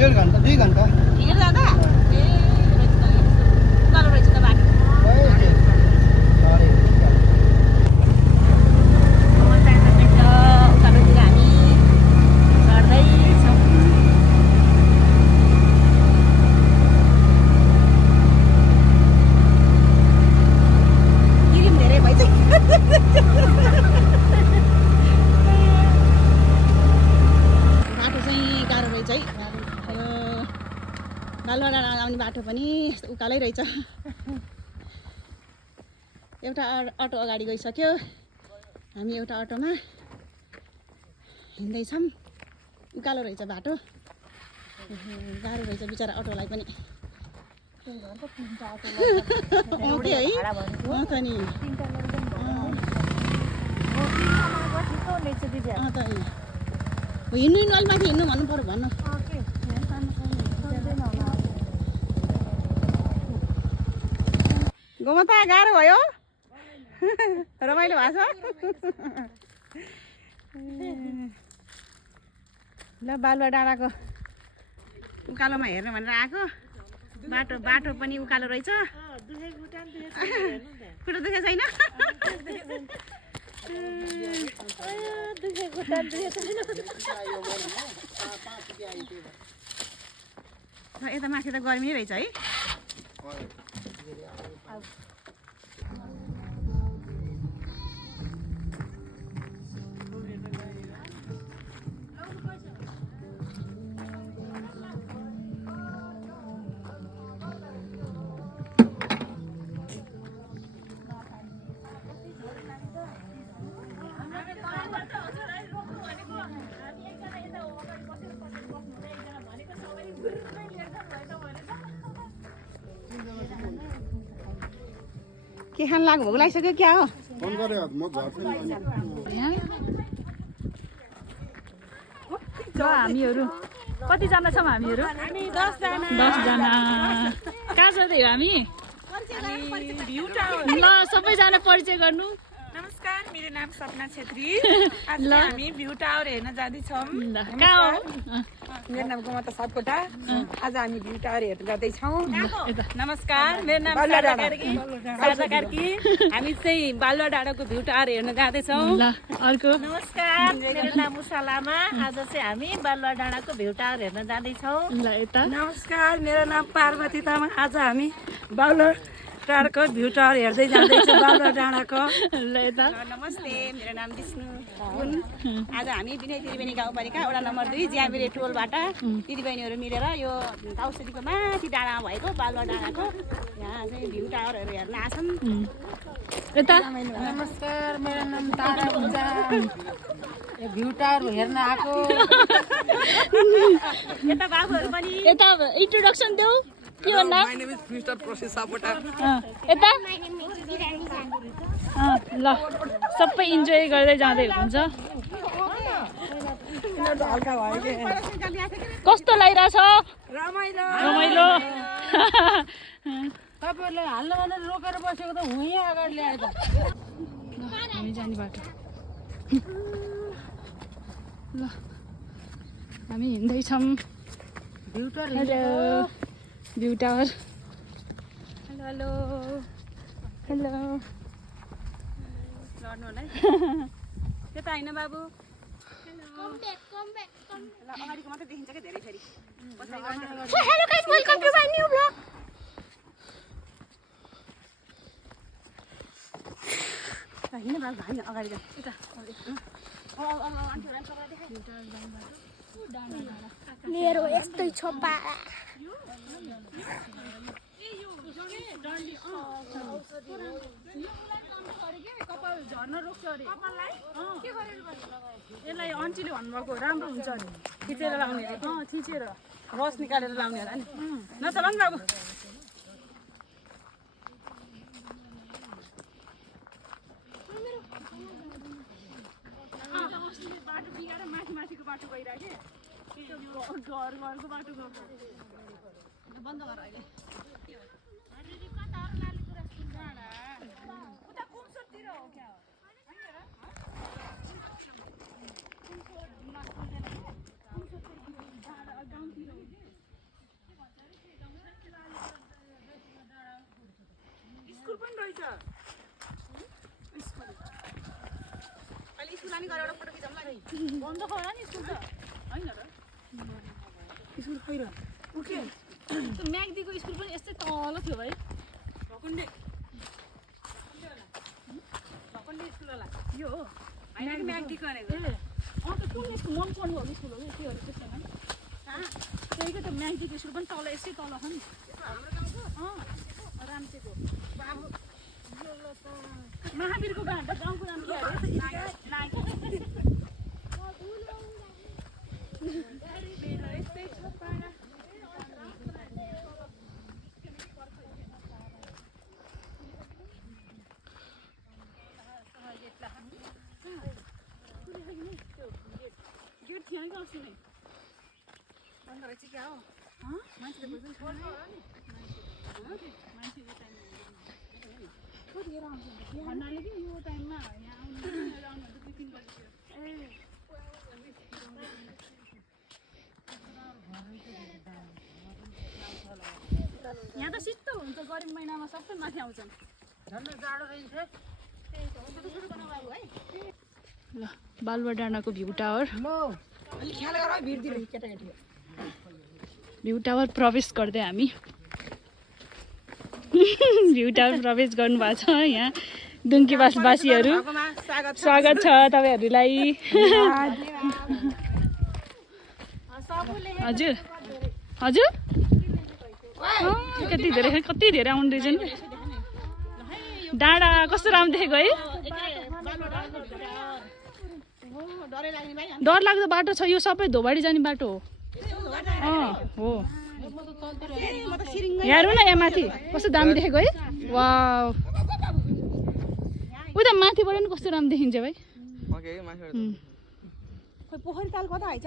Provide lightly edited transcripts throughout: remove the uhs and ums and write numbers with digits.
1.5 घन्टा 2 घन्टा हिँडेर जाँदा ए उकालो रहेछ त बाटो उकालोतिर हामी चढ्दैछौँ किरिम धेरै भइसक्यो बाटो चाहिँ गाह्रो रहेछ है बालुवा डाँडा आउने बाटो पनि उकालै रहेछ एउटा अटो अगाडि गइसक्यो हामी एउटा अटोमा हिँड्दैछौँ उकालो रहेछ बाटो गाह्रो रहेछ बिचरा अटोलाई पनि त्यही है त नि हिँड्नु अलि माथि हिँड्नु भन्नु पर्यो भन्नु गाउँमा त गाह्रो भयो रमाइलो भएको छ ल बालुवा डाँडाको उकालोमा हेर्नु भनेर आएको बाटो पनि उकालो रहेछ खुट्टा दुखेको छैन यता माथि त गर्मी नै रहेछ है के खान लाग्यो भोक लागिसक्यो क्या हो फोन गर्यो म घर हामीहरू कतिजना छौँ हामीहरू 10 जना कहाँ छ हामी ल सबैजना परिचय गर्नु नमस्कार मेरो नाम सपना छेत्री आज हामी भ्यू टावर हेर्न जाँदैछौँ मेरो नाम गोमता सापकोटा आज हामी भ्यू टावर हेर्न जाँदैछौँ नमस्कार मेरो नाम शारदा कार्की हामी चाहिँ बालुवा डाँडाको भ्यू टावर हेर्न जाँदैछौँ अर्को नमस्कार मेरो नाम उषा लामा आज चाहिँ हामी बालुवा डाँडाको भ्यू टावर हेर्न जाँदैछौँ नमस्कार मेरो नाम पार्वती तामाङ आज हामी बालुवा डाँडाको भ्यू टावर हेर्दै जाँदैछौँ बालुवा डाँडाको नमस्ते मेरो नाम विष्णु हुन् आज हामी विनय त्रिवेणी गाउँपालिका वडा नम्बर 2 ज्याबिरे टोलबाट दिदीबहिनीहरू मिलेर यो औषधिको माथि डाँडामा भएको बालुवा डाँडाको यहाँ चाहिँ भ्यू टावरहरू हेर्न आछौँ नमस्कार मेरो नाम तारा हुन्छ भ्यू टावर हेर्न आएको यता बाबुहरू पनि यता इन्ट्रोडक्सन देऊ के भन्नु my name is mister process Sapkota यता ल सबै इन्जोय गर्दै जाँदै हुन्छ कस्तो लागिरहेछ रमाइलो तपाईँहरूले हाल्नु भनेर रोकेर बसेको त हुँ अगाडि ल्याएर हामी जाने बाटो ल हामी हिँड्दैछौँ भ्यू टावर हेलो हेलो लड्नु होला है त्यता होइन बाबु अगाडिको मात्रै देखिन्छ क्या धेरै फेरि hello guys welcome to my new blog हिँड्नु बाबु हामी अगाडि जाउँ यता मेरो यस्तै छ पारा यसलाई अन्टीले भन्नुभएको राम्रो हुन्छ नि थिचेर लाउने थिचेर रस निकालेर लाउने होला नि नचला नि बाबु बाटो बिगाएर माथिको बाटो गइरहेको घरको बाटो गएको बन्द गर अहिले उता कुमसोतिर हो क्या गाउँतिर रहेछ अहिले स्कुल लाने गरेर फोटो खिचाउँला नि बन्द खरा नि स्कुल त हैन र स्कुल खैर ओके त्यो म्याग्दीको स्कुल पनि यस्तै तल थियो भाइ भकुण्डे स्कुल होला यो हो होइन कि म्याग्दीको भनेको ए त कुन स्कुल मन पर्नु भएको स्कुल हो त्योहरू त्यसैमा त्यही त म्याग्दीको स्कुल पनि तल यसै तल छ नि रामचेको महावीरको गाउँ त गाउँको नाम के अरे गेट थियो कि अस्ति नै बन्द रहेछ क्या हो मान्छेले बुझ्नु छोड्छ होला नि मान्छेले टाइम कतिखेर आउँछ भन्नाले कि यो टाइममा यहाँ आउनु आउनुहुन्छ 2-3 बजीतिर यहाँ त शीतल हुन्छ गर्मी महिनामा सबै माथि आउँछन् ल बालुवा डाँडाको भ्यू टावर भ्यू टावर प्रवेश गर्दै हामी भ्यू टावर प्रवेश गर्नुभएको छ यहाँ दुङ्कीवासवासीहरू स्वागत छ तपाईँहरूलाई हजुर हजुर कति धेरै आउँदै रहेछ नि डाँडा कस्तो राम्रो देखेको है डर लाग्दो बाटो छ यो सबै धोबाडी जाने बाटो हो हेरौँ न यहाँ माथि कस्तो दामी देखेको है वाउ उता माथिबाट नि कस्तो राम्रो देखिन्छ भाइ पोखरी ताल कता आइछ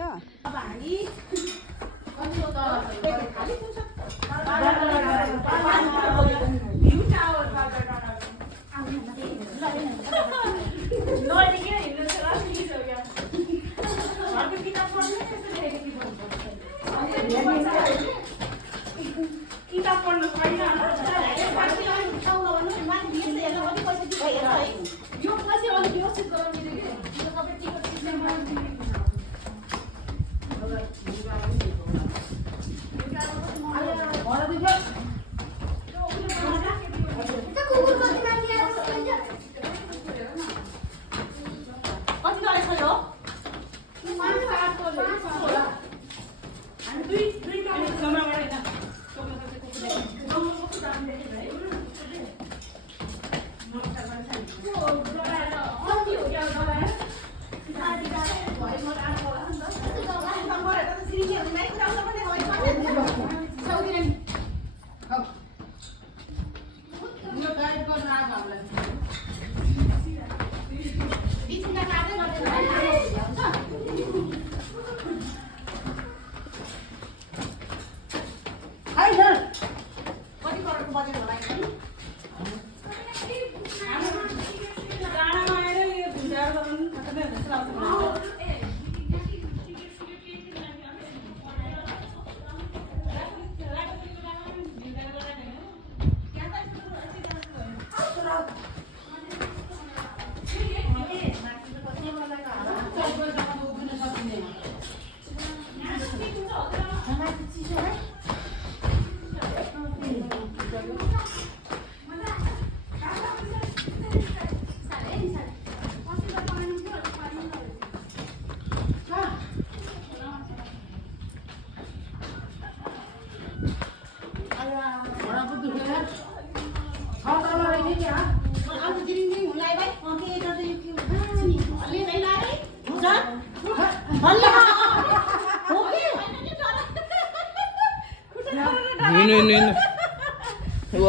किताब पढ्नु छैन यो पछि अलिक व्यवस्थित गराउने कि सबै टिकट सिस्टममा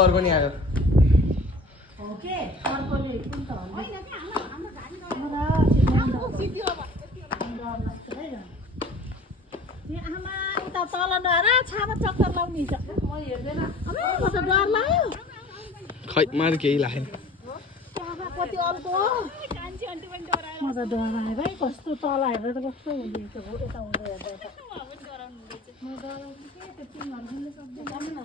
अर्को नि आयो तल नआएर छामा चक्कर लाउने छ म हेर्दैन म त डर लाग्यो खै मैले केही लागेन कति अल्को म त डर लाग्यो भाइ कस्तो तल हेर्दा त कस्तो हुँदैछ हो यता हुँदै हेर्दा म डराउँछु के त्यो टिमहरू पनि सक्दैन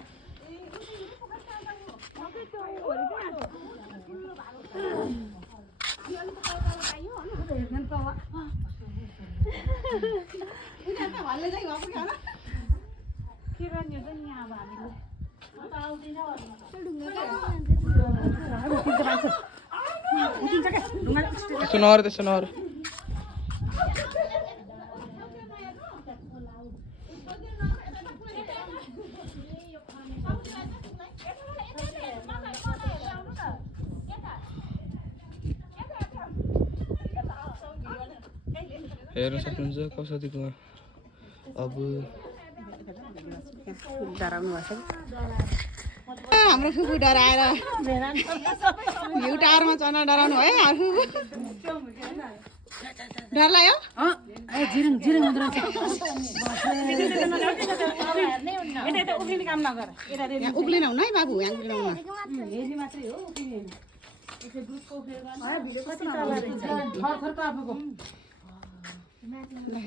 सुनौर त सुनौर हेर्न सक्नुहुन्छ कसरीको अब डराउनु भएको हाम्रो फुपू डराएर भ्यू टावरमा चढ्न डराउनु है डर लाग्यो उक्लिन हुन है बाबु यहाँ उक्लिन हुन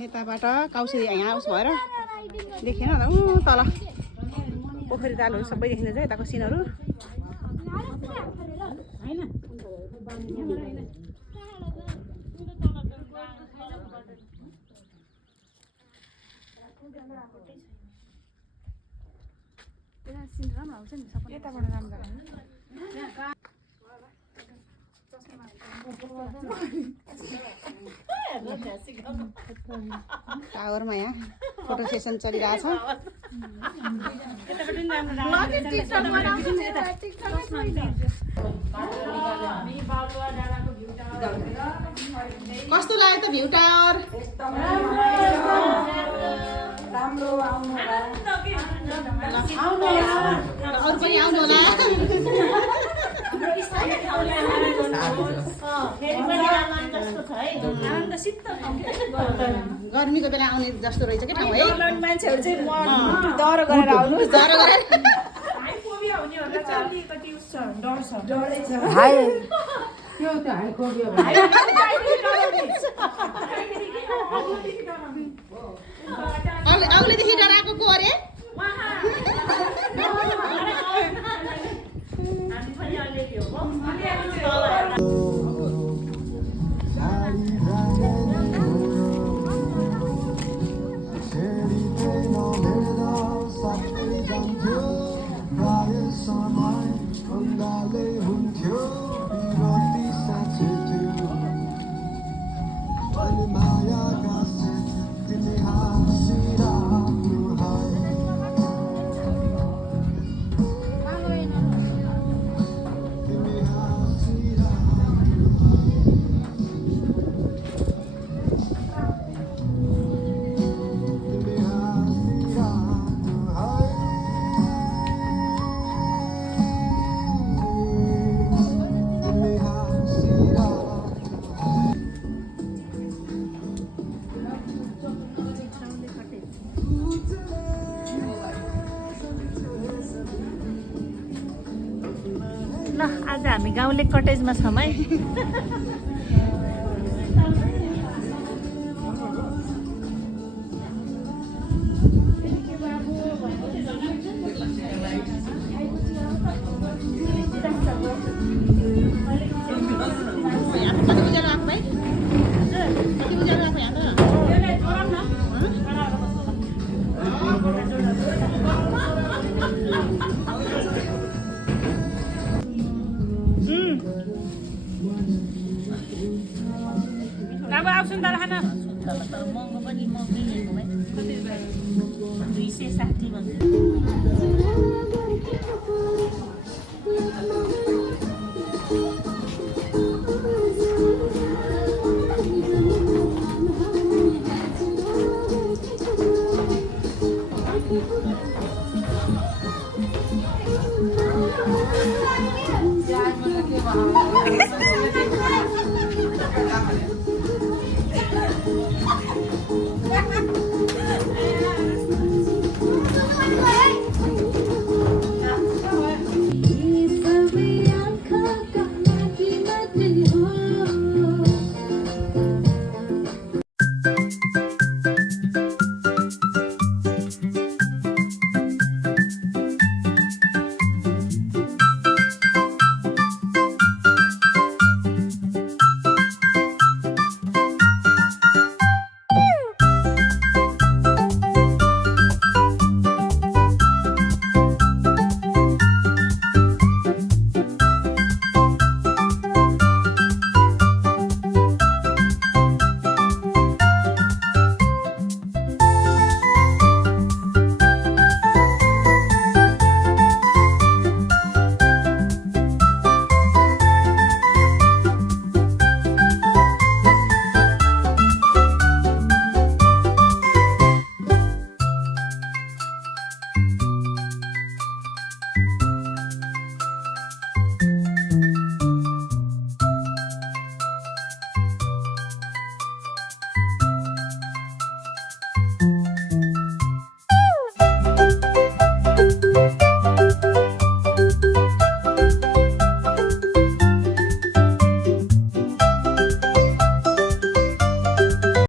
यताबाट काउसरी यहाँ उस भएर देखेन त तल पोखरी तालहरू सबै देखिँदैछ यताको सिनहरू टावरमा यहाँ फोटो सेसन चलिरहेछ कस्तो लाग्यो त भ्यू टावर अरू पनि आउनु होला गर्मीको बेला आउने जस्तो रहेछ कि ठाउँ है मान्छेहरू चाहिँ डर गरेर आउनु अग्लोदेखि डराएको को अरे आज हामी गाउँले कटेजमा छौँ है महँगो पनि महँगै लिएको है 260 भन्छ